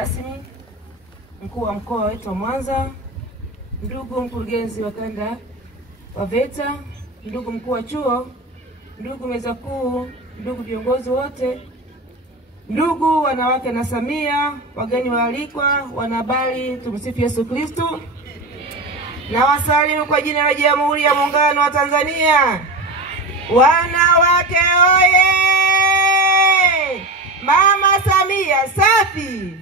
Rasmi mkuu wa mkoa wetu wa Mwanza, ndugu mkurugenzi wa kanda wa VETA, ndugu mkuu wa chuo, ndugu meza kuu, ndugu viongozi wote, ndugu wanawake na Samia, wageni waalikwa, wanahabari, tumsifu Yesu Kristo. Na wasalimu kwa jina la Jamhuri ya Muungano wa Tanzania. Wanawake oye! Mama Samia safi!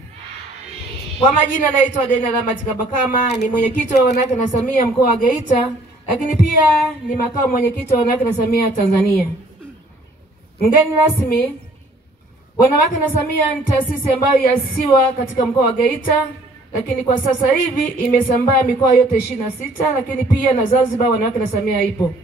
Kwa majina naitwa Dena Lamati Kabakama, ni mwenyekiti wa wanawake na Samia mkoa wa Geita, lakini pia ni makamu mwenyekiti wa wanawake na Samia Tanzania. Mgeni rasmi, wanawake na Samia ni taasisi ambayo iliasisiwa katika mkoa wa Geita, lakini kwa sasa hivi imesambaa mikoa yote 26, lakini pia na Zanzibar wanawake na Samia ipo.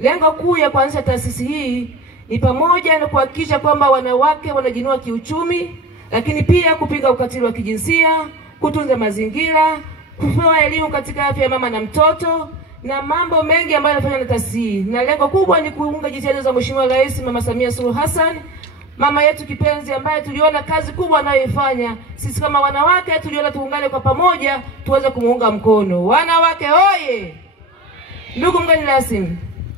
Lengo kuu ya kuanzisha taasisi hii ni pamoja na kuhakikisha kwamba wanawake wanajinua kiuchumi, lakini pia kupinga ukatili wa kijinsia, kutunza mazingira, kutoa elimu katika afya ya mama na mtoto, na mambo mengi ambayo yanafanywa na taasisi hii. Na lengo kubwa ni kuunga jitihada za Mheshimiwa Rais Mama Samia Suluhu Hassan, mama yetu kipenzi, ambaye tuliona kazi kubwa anayoifanya. Sisi kama wanawake tuliona tuungane kwa pamoja tuweze kumuunga mkono. Wanawake oye! Ndugu mgeni rasmi,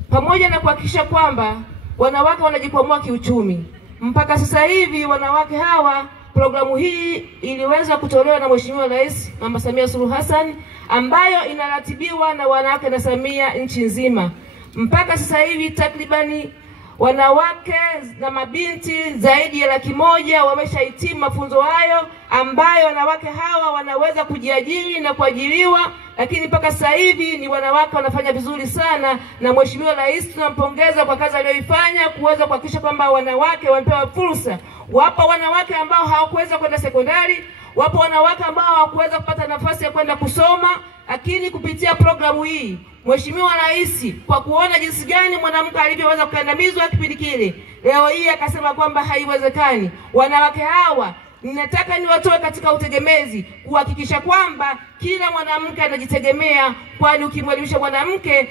pamoja na kuhakikisha kwamba wanawake wanajikwamua kiuchumi, mpaka sasa hivi wanawake hawa, programu hii iliweza kutolewa na Mheshimiwa Rais Mama Samia Suluhu Hassan, ambayo inaratibiwa na wanawake na Samia nchi nzima. Mpaka sasa hivi takribani wanawake na mabinti zaidi ya 100,000 wameshahitimu mafunzo hayo, ambayo wanawake hawa wanaweza kujiajiri na kuajiriwa. Lakini mpaka sasa hivi ni wanawake wanafanya vizuri sana, na Mheshimiwa Rais tunampongeza kwa kazi aliyoifanya kuweza kuhakikisha kwamba wanawake wamepewa fursa. Wapo wanawake ambao hawakuweza kwenda sekondari, wapo wanawake ambao hawakuweza kupata nafasi ya kwenda kusoma, lakini kupitia programu hii Mheshimiwa Rais, kwa kuona jinsi gani mwanamke alivyoweza kukandamizwa kipindi kile, leo hii akasema kwamba haiwezekani. Wanawake hawa ninataka niwatoe katika utegemezi, kuhakikisha kwamba kila mwanamke anajitegemea, kwani ukimwelimisha mwanamke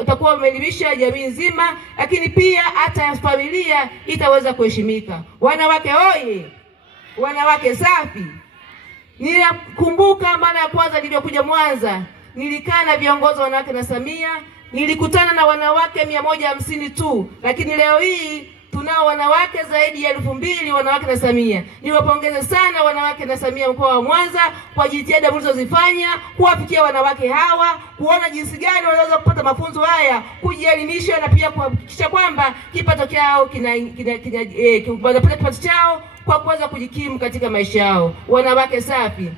utakuwa umeelimisha jamii nzima, lakini pia hata familia itaweza kuheshimika. Wanawake oye! Wanawake safi! Ninakumbuka mara ya kwanza nilipokuja Mwanza, nilikaa na viongozi wanawake na Samia, nilikutana na wanawake 150 tu, lakini leo hii tunao wanawake zaidi ya 2,000 wanawake na Samia. Niwapongeze sana wanawake na Samia mkoa wa Mwanza kwa jitihada mlizozifanya kuwafikia wanawake hawa, kuona jinsi gani wanaweza kupata mafunzo haya, kujielimisha, na pia kuhakikisha kwamba kipato chao wanapata kipato chao kwa kuweza kujikimu katika maisha yao. Wanawake safi!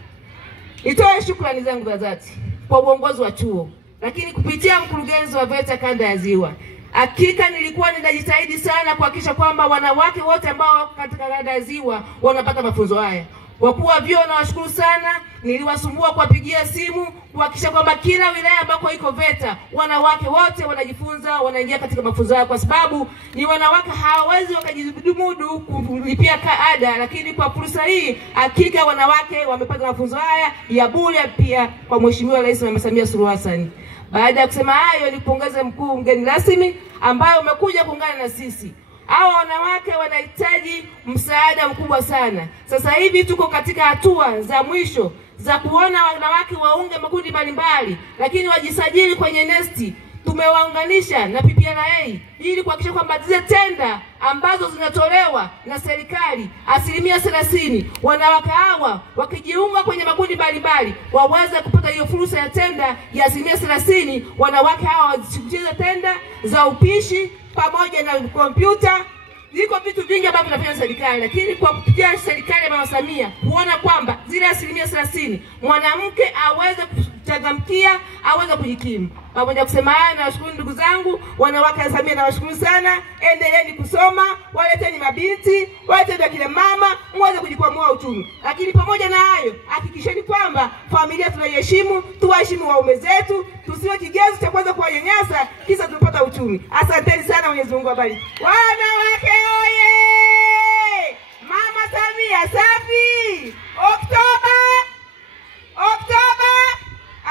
Nitoe shukrani zangu za dhati kwa uongozi wa chuo, lakini kupitia mkurugenzi wa VETA kanda ya Ziwa, hakika nilikuwa ninajitahidi sana kuhakikisha kwamba wanawake wote ambao wako katika kanda ya Ziwa wanapata mafunzo haya. Wakuu wa vyuo nawashukuru sana, niliwasumbua kuwapigia simu kuhakikisha kwamba kila wilaya ambako iko VETA wanawake wote wanajifunza, wanaingia katika mafunzo haya, kwa sababu ni wanawake hawawezi wakajimudu kulipia ada, lakini kwa fursa hii hakika wanawake wamepata mafunzo haya ya bure pia kwa Mheshimiwa Rais Mama Samia Suluhu Hassan. Baada ya kusema hayo, nipongeze mkuu mgeni rasmi ambaye umekuja kuungana na sisi. Hawa wanawake wanahitaji msaada mkubwa sana. Sasa hivi tuko katika hatua za mwisho za kuona wanawake waunge makundi mbalimbali, lakini wajisajili kwenye nesti. Tumewaunganisha na PPRA ili kuhakikisha kwamba zile tenda ambazo zinatolewa na serikali 30%, wanawake hawa wakijiunga kwenye makundi mbalimbali waweze kupata hiyo fursa ya tenda ya 30%. Wanawake hawa wajichukulie tenda za upishi pamoja na kompyuta. Ziko vitu vingi ambavyo vinafanya serikali, lakini kwa kupitia serikali ya Mama Samia kuona kwamba zile 30% mwanamke aweze kuchangamkia, aweze kujikimu. Pamoja kusema haya, na washukuru ndugu zangu wanawake wa Samia, na washukuru sana. Endeleeni kusoma, waleteni mabinti, waleteni akina mama, muweze kujikwamua uchumi. Lakini pamoja na hayo, hakikisheni kwamba familia tunaiheshimu, tuwaheshimu waume zetu, tusiwe kigezo cha kwanza kuwanyanyasa kisa tunapata uchumi. Asanteni sana, Mwenyezi Mungu awabariki. Wanawake oye! Mama Samia safi! Oktoba!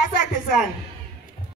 Asante sana.